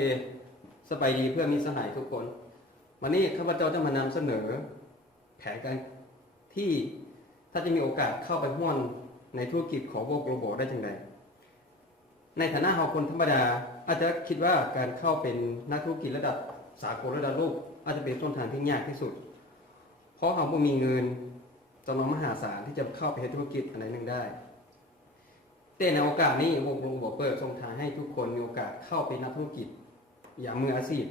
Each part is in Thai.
เคสบายดีเพื่อมีสหายทุกคนวันนี้ข้าพเจ้าจะมานำเสนอแผนการที่ถ้าจะมีโอกาสเข้าไปห้วนในธุรกิจของโลกโกลบอลได้จังไดในฐานะเราคนธรรมดาอาจจะคิดว่าการเข้าเป็นนักธุรกิจระดับสากลระดับโลกอาจจะเป็นต้นทางที่ยากที่สุดเพราะเราไม่มีเงินจำนวนมหาศาลที่จะเข้าไปให้ธุรกิจอะไรหนึ่งได้แต่ในโอกาสนี้วงโกลบอลเปิดช่องทางให้ทุกคนมีโอกาสเข้าเป็นนักธุรกิจอย่างมืออาชีพ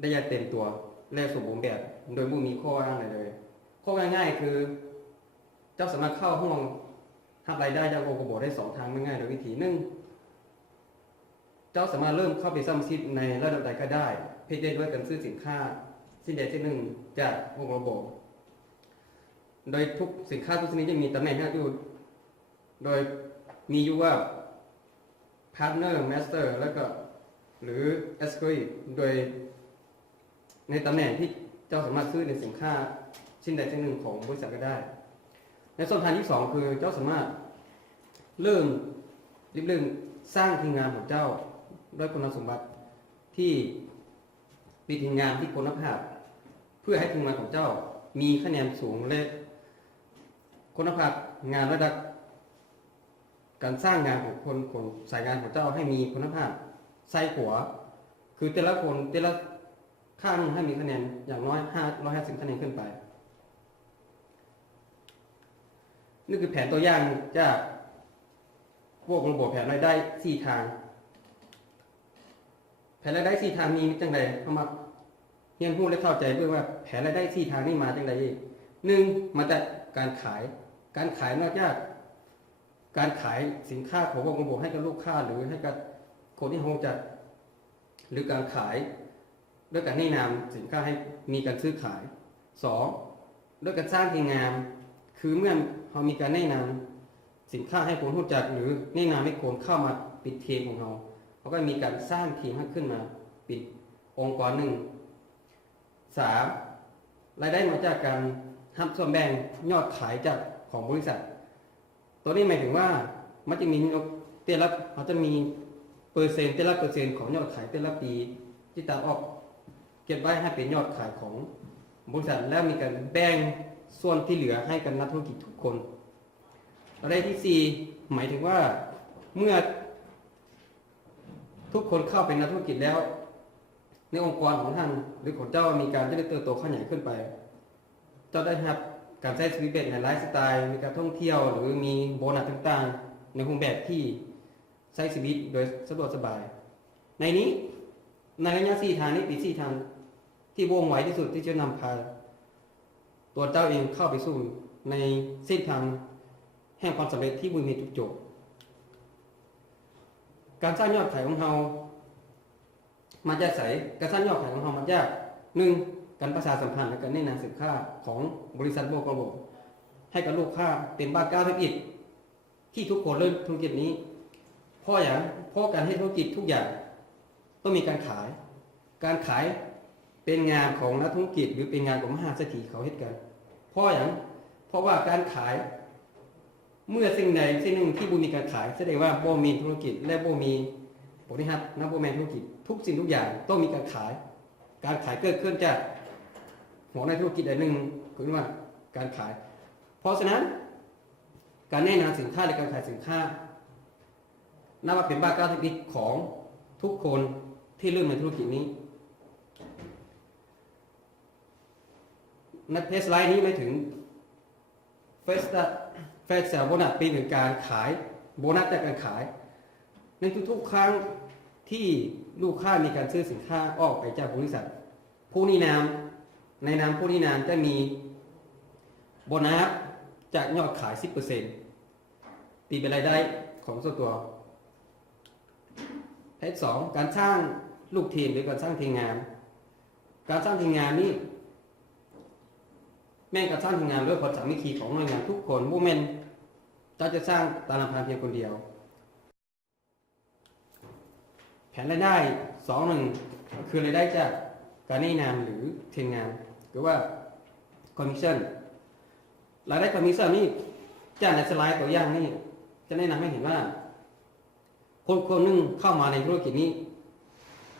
ได้อย่างเต็มตัวและสมบูรณ์แบบโดยไม่มีข้ออ้างอะไรเลยข้อง่ายๆคือเจ้าสามารถเข้าห้องทำรายได้จากวงโกลบอลได้2 ทางง่ายๆโดยวิธีหนึ่งเจ้าสามารถเริ่มเข้าไปสร้างชีพในระดับใดก็ได้เพื่อได้ด้วยการซื้อสินค้าสิ่งใดสิ่งหนึ่งจากวงโกลบอลโดยทุกสินค้าทุกชนิดจะมีตำแหน่งให้อยู่โดยมีอยู่ว่า Partner Master แล้วก็หรือ Exclusive โดยในตำแหน่งที่เจ้าสามารถซื้อในสินค้าชิ้นใดชิ้นหนึ่งของบริษัทก็ได้ในช่องทางที่2คือเจ้าสามารถเริ่มสร้างทีมงานของเจ้าด้วยคุณสมบัติที่มีทีมงานที่คุณภาพเพื่อให้ทีมงานของเจ้ามีคะแนนสูงและคุณภาพงานระดับการสร้างงานของคนสายงานของเจ้าให้มีคุณภาพใส่หัวคือแต่ละคนแต่ละข้างให้มีคะแนนอย่างน้อย550คะแนนขึ้นไปนี่คือแผนตัวอย่างจากพวกระบบแผนรายได้4 ทางแผนรายได้4 ทางมีจังไดเอามาเรียนรู้และเข้าใจเพื่อว่าแผนรายได้4 ทางนี้มาจังได1มาจากการขายนอกจากการขายสินค้าของวงระบบให้กับลูกค้าหรือให้กับคนที่รู้จักหรือการขายด้วยการแนะนำสินค้าให้มีการซื้อขาย2ด้วยการสร้างทีมงานคือเมื่อเรามีการแนะนำสินค้าให้คนรู้จักหรือแนะนำให้คนเข้ามาปิดทีมของเราก็มีการสร้างทีมให้ขึ้นมาปิดองค์กรหนึ่ง3รายได้มาจากการทำส่วนแบ่งยอดขายจากของบริษัทตัวนี้หมายถึงว่ามันจะมีแต่ละเขาจะมีเปอร์เซ็นต์แต่ละเปอร์เซ็นต์ของยอดขายแต่ละปีที่ตามออกเก็บไว้ให้เป็นยอดขายของบริษัทแล้วมีการแบ่งส่วนที่เหลือให้กับนักธุรกิจทุกคนรายได้ที่4หมายถึงว่าเมื่อทุกคนเข้าเป็นนักธุรกิจแล้วในองค์กรของท่านหรือของเจ้ามีการเจริญเติบโตขยายขึ้นไปเจ้าได้รับการใช้ชีวิตในไลฟ์สไตล์มีการท่องเที่ยวหรือมีโบนัสต่างๆในรูปแบบที่ใช้ชีวิตโดยสะดวกสบายในนี้ในระยะ4 ทางนี้ปี4 ทางที่วงไวที่สุดที่จะนำพาตัวเจ้าเองเข้าไปสู่ในเส้นทางแห่งความสำเร็จที่มีจุดจบการสร้างยอดขายของเรามาจากไสการสร้างยอดขายของเรามาจาก1การประชาสัมพันธ์และการแนะนำสินค้าของบริษัทโลกระบบให้กับลูกค้าเป็นบ้านก้าวธุรกิจที่ทุกคนเริ่มธุรกิจนี้เพราะการให้ธุรกิจทุกอย่างต้องมีการขายเป็นงานของนักธุรกิจหรือเป็นงานของมหาเศรษฐีเขาเฮ็ดกันเพราะว่าการขายเมื่อสิ่งใดสิ่งหนึ่งที่บ่มีการขายแสดงว่าบ่มีธุรกิจและบ่มีบริหารนักบ่แม่นธุรกิจทุกสิ่งทุกอย่างต้องมีการขายเกิดขึ้นจากหัวในธุรกิจใดหนึ่งคือว่าการขายเพราะฉะนั้นการแนะนำสินค้าและการขายสินค้านับว่าเป็นบ้านก้าวธุรกิจของทุกคนที่เริ่มในธุรกิจนี้ในเพจไลน์นี้ไม่ถึงเฟสเซลโบนัสปีถึงการขายโบนัสจากการขายในทุกๆครั้งที่ลูกค้ามีการซื้อสินค้าออกไปจากบริษัทผู้นินามในนามผู้นินามจะมีโบนัสจากยอดขาย 10% ตีเป็นรายได้ของส่วนตัวเพจ2การสร้างลูกทีมหรือการสร้างทีมงานนี้แม่งการสร้างทีมงานด้วยความสามัคคีของหน่วยงานทุกคนบ่แม่นจะสร้างตามลำพังเพียงคนเดียวแผนรายได้2คือรายได้จากการแนะนำหรือทีมงานหรือว่าคอมมิชชั่นรายได้คอมมิชชั่นนี่จากในสไลด์ตัวอย่างนี่จะแนะนำให้เห็นว่าคนหนึ่งเข้ามาในธุรกิจนี้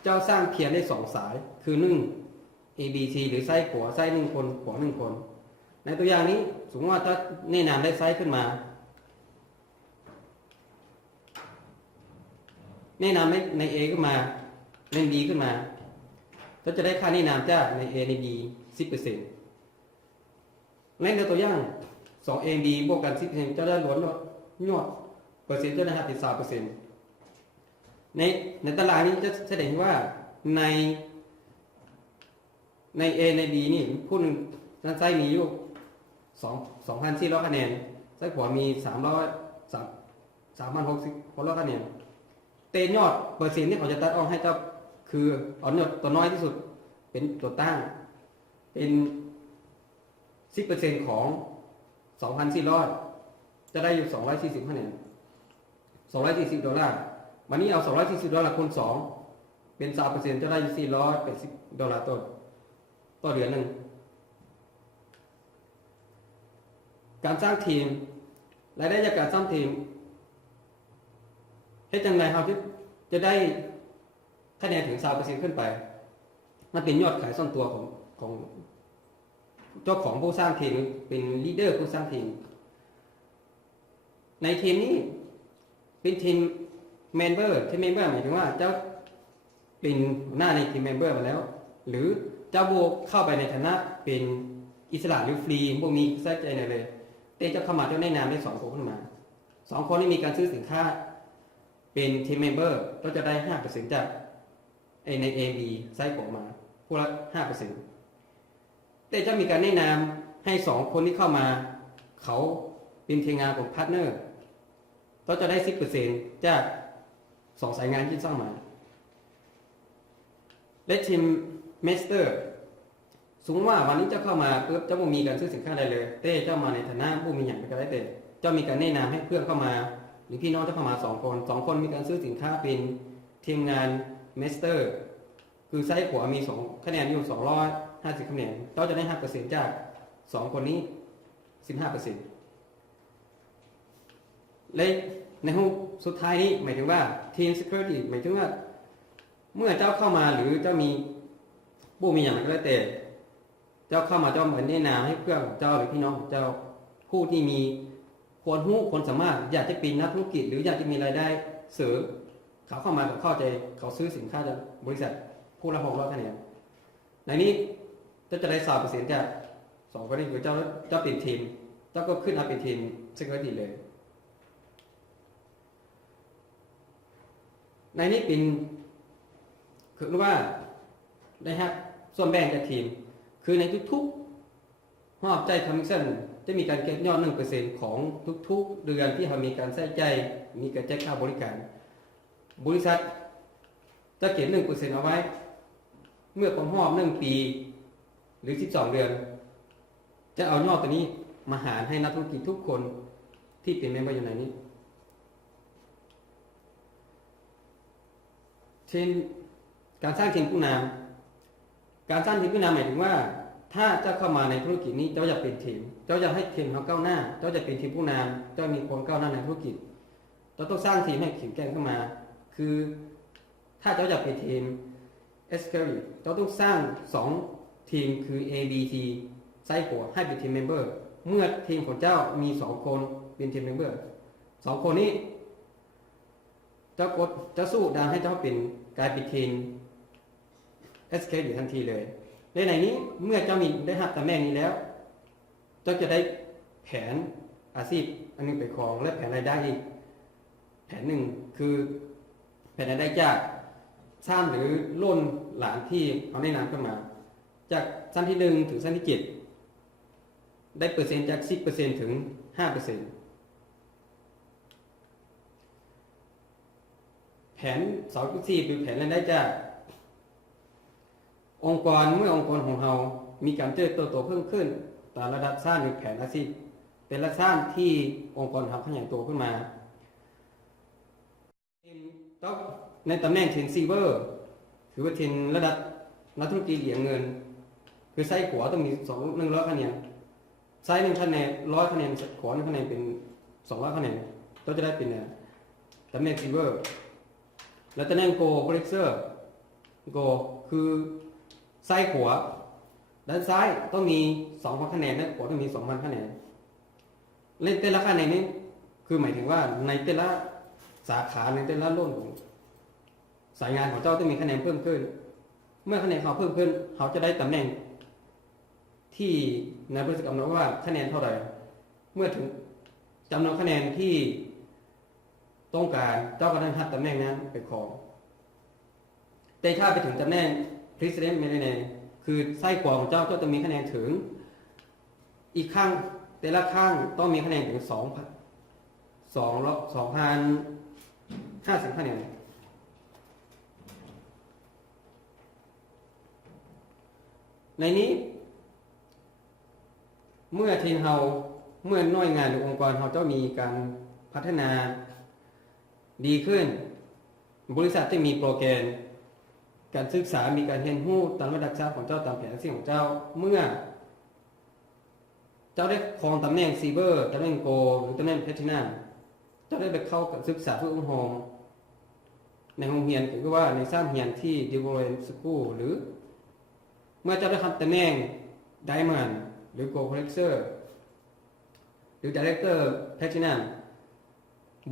เจ้าสร้างเพียงได้2สายคือ1 A B C หรือไส้ขวาไส้1คนขวา1คนในตัวอย่างนี้สมมติว่าถ้าแนะนำได้ไส้ขึ้นมาแนะนำใน A ขึ้นมาใน B ขึ้นมาก็จะได้ค่าแนะนำจากใน A ใน B 10%ในตัวอย่าง2 A B บวกกัน 10% จะได้ล้วนยอดเปอร์เซ็นต์จะได้หักเป็น3%ในตารางนี้จะแสดงว่าใน A ใน B นี่ผู้หนึ่งด้านซ้ายมีอยู่2,400 คะแนนซ้ายขวามี3,060 คะแนนเตยอดเปอร์เซ็นต์ที่เขาจะตัดออกให้เจ้าคือเอายอดตัวน้อยที่สุดเป็นตัวตั้งเป็น 10% ของ 2,400 จะได้อยู่240 คะแนน$240วันนี้เอา$240คูณ2เป็น 3% จะได้อยู่$480ต่อเดือนหนึ่งการสร้างทีมรายได้จากการสร้างทีมให้จังไรครับจะได้คะแนนถึง 3% ขึ้นไปมันเป็นยอดขายส่วนตัวของเจ้าของผู้สร้างทีมเป็นลีดเดอร์ผู้สร้างทีมในทีมนี้เป็นทีมเมมเบอร์หมายถึงว่าเจ้าเป็นหน้าในทีมเมมเบอร์มาแล้วหรือเจ้าโบเข้าไปในฐานะเป็นอิสระหรือฟรีพวกนี้ใส่ใจเลยเต้จะเข้ามาเจ้าแนะนำได้2คนขึ้นมา2คนที่มีการซื้อสินค้าเป็นทีมเมมเบอร์ก็จะได้ 5% จากใน AB ไซต์ของมาพวกละ 5% แต่จะมีการแนะนำให้2คนที่เข้ามาเขาเป็นทีมงานของพาร์ทเนอร์ก็จะได้ 10% จาก2สายงานที่สร้างมาและทีมเมสเตอร์สมมติว่าวันนี้เจ้าเข้ามาปุ๊บเจ้าบ่มีการซื้อสินค้าใดเลยเต้เจ้ามาในฐานะผู้มีอย่างก็ได้เต้เจ้ามีการแนะนำให้เพื่อนเข้ามาหรือพี่น้องเจ้าเข้ามา2 คนมีการซื้อสินค้าเป็นทีมงานเมสเตอร์คือไซส์ขวามี2คะแนนอยู่250 คะแนนเจ้าจะได้ 5% จาก2คนนี้ 15% และในห้องสุดท้ายนี้หมายถึงว่า Team Security หมายถึงว่าเมื่อเจ้าเข้ามาหรือเจ้ามีผู้มีอย่างไรก็แล้วแต่เจ้าเข้ามาเจ้าเหมือนแนะนำให้เพื่อนเจ้าหรือพี่น้องเจ้าผู้ที่มีความรู้ความสามารถอยากจะเป็นนักธุรกิจหรืออยากจะมีรายได้เสริมเขาเข้ามาเข้าใจเขาซื้อสินค้าจากบริษัทผู้รับ600 คะแนนในนี้จะได้ 3% จาก2คนนี้คือเจ้าเป็นทีมเจ้าก็ขึ้นมาเป็นทีม Security เลยในนี้เป็นคือว่าได้ครับส่วนแบ่งจากทีมคือในทุกๆรอบใจคอมมิชชั่นจะมีการเก็บยอด 1% ของทุกๆเดือนที่เขามีการใช้ใจมีการแจ้งค่าบริการบริษัทจะเก็บ 1% เอาไว้เมื่อผมรอบ1 ปีหรือ12 เดือนจะเอายอดตัวนี้มาหารให้นักธุรกิจทุกคนที่เป็นเมมเบอร์อยู่ในนี้เช่นการสร้างทีมผู้นำการสร้างทีมผู้นำหมายถึงว่าถ้าเจ้าเข้ามาในธุรกิจนี้เจ้าอยากเป็นทีมเจ้าอยากให้ทีมเขาก้าวหน้าเจ้าจะเป็นทีมผู้นำเจ้ามีความก้าวหน้าในธุรกิจเราต้องสร้างทีมให้แข็งแกร่งขึ้นมาคือถ้าเจ้าอยากเป็นทีม Escalate เจ้าต้องสร้าง2ทีมคือ A B T ไซส์หัวให้เป็นทีมเมมเบอร์เมื่อทีมของเจ้ามี2คนเป็นทีมเมมเบอร์2คนนี้เจ้าสู้ดังให้เจ้าเป็นกลายเป็นทีม Escalate ทันทีเลยในนี้เมื่อเจ้ามีได้หับตำแหน่งนี้แล้วเจ้าจะได้แผนอาชีพอันนึงเป็นของและแผนรายได้อีกแผนหนึ่งคือแผนรายได้จากชั้นหรือล้นหลานที่เอาแนะนำขึ้นมาจากชั้นที่1ถึงชั้นที่7ได้เปอร์เซ็นต์จาก 10% ถึง 5% แผน2.4คือแผนรายได้จากองค์กรเมื่อองค์กรของเรามีการเติบโตเพิ่มขึ้นตามระดับชั้นหรือแผนอาชีพแต่ละชั้นที่องค์กรเราขยายตัวขึ้นมาในตำแหน่งเทรนซีเวอร์ถือว่าเทรนระดับนักธุรกิจเหรียญเงินคือไซส์ขวาต้องมี100 คะแนนไซส์1 คะแนน100 คะแนนขวา1 คะแนนเป็น200 คะแนนก็จะได้เป็นตำแหน่งซีเวอร์และตำแหน่งโกลบริเซอร์ โกคือซ้ายขวาด้านซ้ายต้องมี 2,000 คะแนนด้านขวาต้องมี 2,000 คะแนนเล่นแต่ละคะแนนนี้คือหมายถึงว่าในแต่ละสาขาในแต่ละรุ่นของสายงานของเจ้าต้องมีคะแนนเพิ่มขึ้นเมื่อคะแนนเขาเพิ่มขึ้นเขาจะได้ตำแหน่งที่ในบริษัทกำหนดว่าคะแนนเท่าไหร่เมื่อถึงจำนวนคะแนนที่ต้องการเจ้าก็ได้รับตำแหน่งนั้นเป็นของแต่ถ้าไปถึงตำแหน่ง President Millionaire คือไส้กว่าของเจ้าก็จะมีคะแนนถึงอีกข้างแต่ละข้างต้องมีคะแนนถึง2,050 คะแนนในนี้เมื่อทีมเราเมื่อหน่วยงานหรือองค์กรเราจะมีการพัฒนาดีขึ้นบริษัทจะมีโปรแกรมการศึกษามีการเรียนรู้ตามระดับชั้นของเจ้าตามแผนสิ่งของเจ้าเมื่อเจ้าได้ครองตำแหน่งซีเบอร์ตำแหน่งโกหรือตำแหน่งแพทินัมเจ้าได้ไปเข้ากับศึกษาเพื่อองค์กรในโรงเรียนหรือว่าในสร้างเรียนที่ Development School หรือเมื่อเจ้าได้ทำตำแหน่ง Diamond หรือ Gold Collector หรือ Director Platinum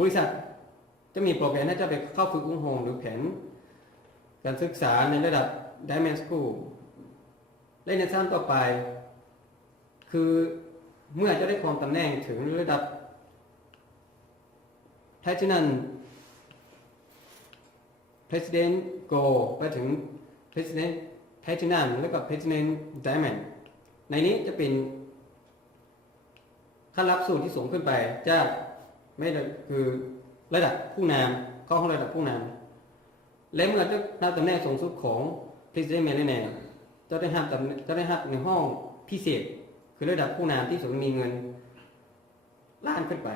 บริษัทจะมีโปรแกรมให้เจ้าไปเข้าฝึกองค์กรหรือแผนการศึกษาในระดับ Diamond School และในชั้นต่อไปคือเมื่อจะได้ครองตำแหน่งถึงระดับ Platinum President Gold ไปถึง President Platinum แล้วก็ President Diamond ในนี้จะเป็นขั้นหลักสูตรที่สูงขึ้นไปจะไม่คือระดับผู้นำเข้าห้องระดับผู้นำและเมื่อจะรับตำแหน่งสูงสุดของ President Millionaire จะได้รับในห้องพิเศษคือระดับผู้นำที่สูงมีเงินล้านขึ้นไป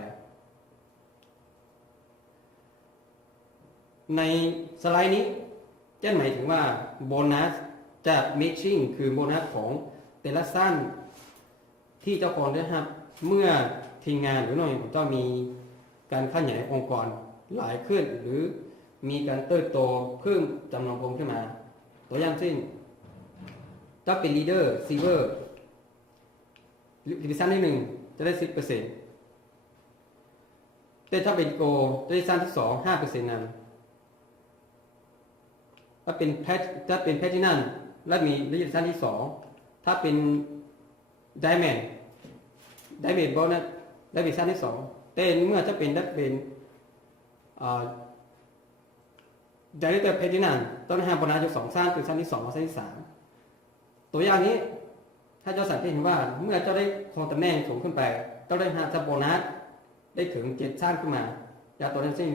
ในสไลด์นี้จะหมายถึงว่าโบนัสจาก matching คือโบนัสของแต่ละสั้นที่เจ้าของได้รับเมื่อทีมงานหรือหน่วยของเจ้ามีการขยายองค์กรหลายขึ้นหรือมีการเติบโตเพิ่มจำนวนคนขึ้นมาตัวอย่างเช่นถ้าเป็น leader silver ดิวิชั่นที่1จะได้ 10% แต่ถ้าเป็นโกดิวิชั่นที่2 5% นั้นถ้าเป็นแพทินัมและมีดิวิชั่นที่2ถ้าเป็นไดมอนด์บอลนะดิวิชั่นที่2แต่เมื่อจะเป็นDirector Platinum ต้องให้โบนัสจาก2ชั้นคือชั้นที่2กับชั้นที่3ตัวอย่างนี้ถ้าเจ้าสังเกตเห็นว่าเมื่อเจ้าได้ครองตำแหน่งสูงขึ้นไปเจ้าได้หาโบนัสได้ถึง7ชั้นขึ้นมาจากตัวนั้นซึ่ง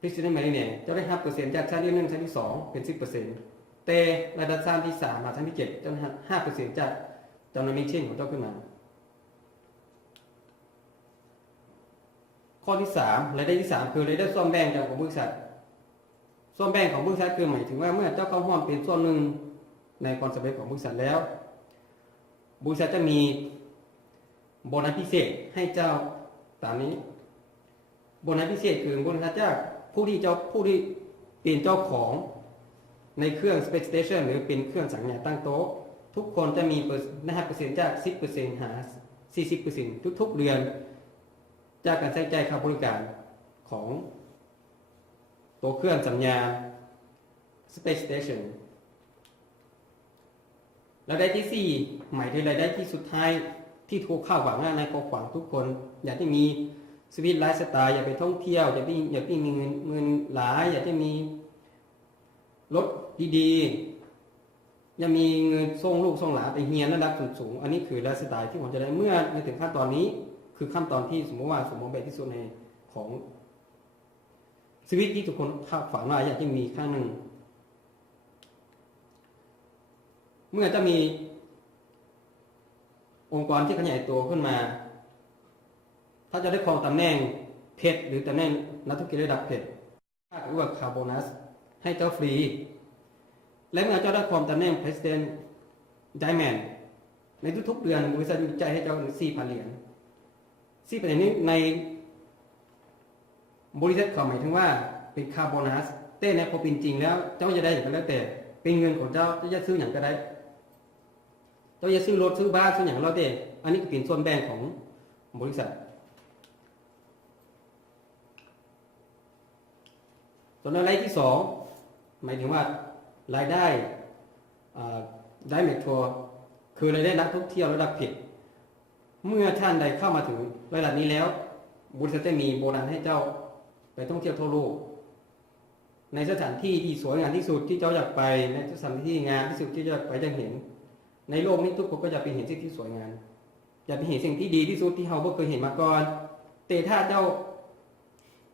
President Millionaire เจ้าได้5%จากชั้นที่1ชั้นที่2เป็น 10% แต่ระดับชั้นที่3มาชั้นที่7เจ้าได้5%จากจำนวนมิชชั่นของเจ้าขึ้นมาข้อที่3รายได้ที่3คือรายได้ส่วนแบ่งจากของบริษัทส่วนแบ่งของบริษัทคือหมายถึงว่าเมื่อเจ้าเข้าร่วมเป็นส่วนหนึ่งในความสำเร็จของบริษัทแล้วบริษัทจะมีโบนัสพิเศษให้เจ้าตามนี้โบนัสพิเศษคือโบนัสจากผู้ที่เป็นเจ้าของในเครื่อง Space Station หรือเป็นเครื่องสัญญาณตั้งโต๊ะทุกคนจะมีเปอร์เซ็นต์จาก 10% หา 40% ทุกๆเดือนจากการใช้จ่ายค่าบริการของตัวเครื่องสัญญา Space Station รายได้ที่4หมายถึงรายได้ที่สุดท้ายที่ถูกคาดหวังในความหวังทุกคนอยากจะมีชีวิตไลฟ์สไตล์อยากไปท่องเที่ยวอยากมีเงินหลายอยากจะมีรถดีๆอยากมีเงินส่งลูกส่งหลานไปเรียนระดับสูงๆอันนี้คือไลฟ์สไตล์ที่ผมจะได้เมื่อในถึงขั้นตอนนี้คือขั้นตอนที่สมมติแบบที่สุดในของชีวิตที่ทุกคนคาดฝันว่าอยากจะมีครั้งหนึ่งเมื่อจะมีองค์กรที่ขยายตัวขึ้นมาถ้าจะได้ครองตำแหน่งเพชรหรือตำแหน่งนักธุรกิจระดับเพชรหรือว่าคาร์โบนัสให้เจ้าฟรีและเมื่อเจ้าได้ครองตำแหน่ง President Diamond ในทุกๆเดือนบริษัทมีจ่ายให้เจ้า 4,000 เหรียญ4,000 นี้ในบริษัทเขาหมายถึงว่าเป็นคาร์โบนัสแต่ในพอเป็นจริงแล้วเจ้าจะได้อย่างไรแล้วแต่ เป็นเงินของเจ้าจะซื้ออย่างก็ได้เจ้าจะซื้อรถซื้อบ้านซื้ออย่างเราเด้อันนี้ก็เป็นส่วนแบ่งของบริษัทส่วนรายที่สองหมายถึงว่ารายได้ได้เมทัวร์คือรายได้นักท่องเที่ยวระดับผิดเมื่อท่านใดเข้ามาถึงระดับนี้แล้วบริษัทจะมีโบนัสให้เจ้าไปท่องเที่ยวทั่วโลกในสถานที่ที่สวยงามที่สุดที่เจ้าอยากไปในสถานที่งามที่สุดที่เจ้าอยากไปจะเห็นในโลกนี้ทุกคนก็จะไปเห็นสิ่งที่สวยงามอยากไปเห็นสิ่งที่ดีที่สุดที่เราไม่เคยเห็นมาก่อนแต่ถ้าเจ้า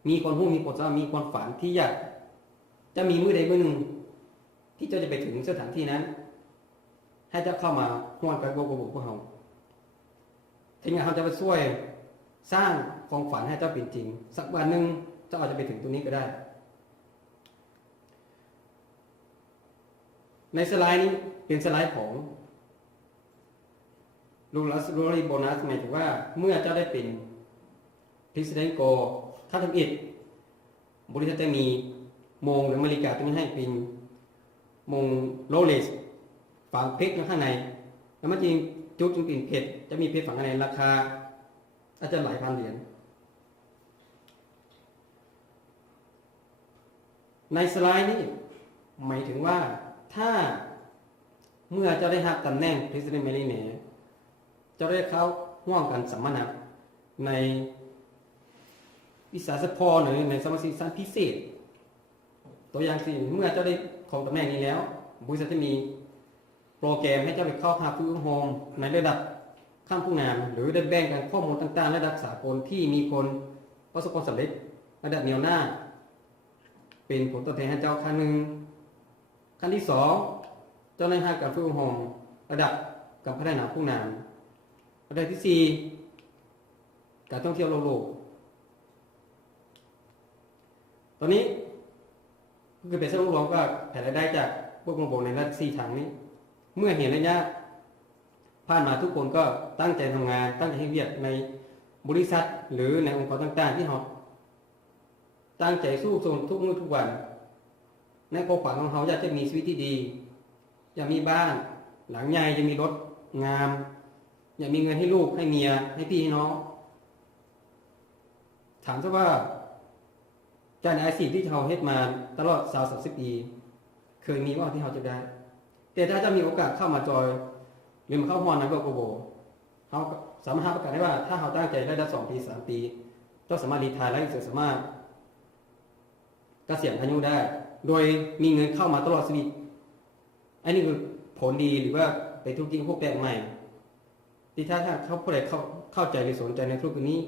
มีความรู้มีปสมีความฝันที่อยากจะมีมื้อใดมื้อหนึ่งที่เจ้าจะไปถึงสถานที่นั้นให้เจ้าเข้ามาร่วมกับพวกเราทีนี้เขาจะไปช่วยสร้างความฝันให้เจ้าเป็นจริงสักวันหนึ่งเจ้าอาจจะไปถึงตรงนี้ก็ได้ในสไลด์นี้เป็นสไลด์ของรูลโบนัสหมายถึงว่าเมื่อเจ้าได้เป็น President Go ถ้าทำอิฐบริษัทจะมีโมงหรือนาฬิกาตัวนี้ให้เป็นโมงโรเลสฝังเพชรข้างในแล้วมันจริงจุดจึงเป็นเพชรจะมีเพชรฝังข้างในราคาอาจจะหลายพันเหรียญในสไลด์นี้หมายถึงว่าถ้าเมื่อเจ้าได้รับตำแหน่ง President Millionaire เจ้าได้เข้าร่วมกันสัมมนาในวิสาสะพรหรือในสมาชิกสั้นพิเศษตัวอย่างสิเมื่อเจ้าได้ของตำแหน่งนี้แล้วบริษัทจะมีโปรแกรมให้เจ้าไปเข้าหาผู้โฮมในระดับขั้นผู้นำหรือได้แบ่งกันข้อมูลต่างๆระดับสากลที่มีคนประสบความสำเร็จระดับแนวหน้าเป็นผลตอบแทนให้เจ้าขั้นหนึ่งขั้นที่สองเจ้าในห้างการผู้โฮมระดับการพัฒนาผู้นำระดับที่สี่การท่องเที่ยวโลกตอนนี้คือเป็นเส้นรวมก็แผ่รายได้จากพวกโรงในรัฐ4ทางนี้เมื่อเห็นระยะผ่านมาทุกคนก็ตั้งใจทำงานตั้งใจให้เวียกในบริษัทหรือในองค์กรต่างๆที่เขาตั้งใจสู้ทนทุกมื้อทุกวันในความฝันของเขาอยากจะมีชีวิตที่ดีอยากมีบ้านหลังใหญ่จะมีรถงามอยากมีเงินให้ลูกให้เมียให้พี่ให้น้องถามซะว่าการอาชีพที่เขาเฮ็ดมาตลอด30 ปีเคยมีว่าที่เขาจะได้แต่ถ้าจะมีโอกาสเข้ามาจอยหรือมาเข้าฮอนนักโกโบเขาสามารถประกาศได้ว่าถ้าเขาตั้งใจได้2 ปี 3 ปีก็สามารถรีไทร์และสามารถเกษียณอายุได้โดยมีเงินเข้ามาตลอดชีวิตอันนี้คือผลดีหรือว่าเป็นธุรกิจพวกแปลกใหม่ที่ถ้าเขาผู้ใดเข้าใจหรือสนใจในธุรกิจนี้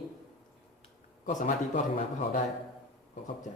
ก็สามารถติดต่อทางมาพวกเขาได้ขอขอบใจ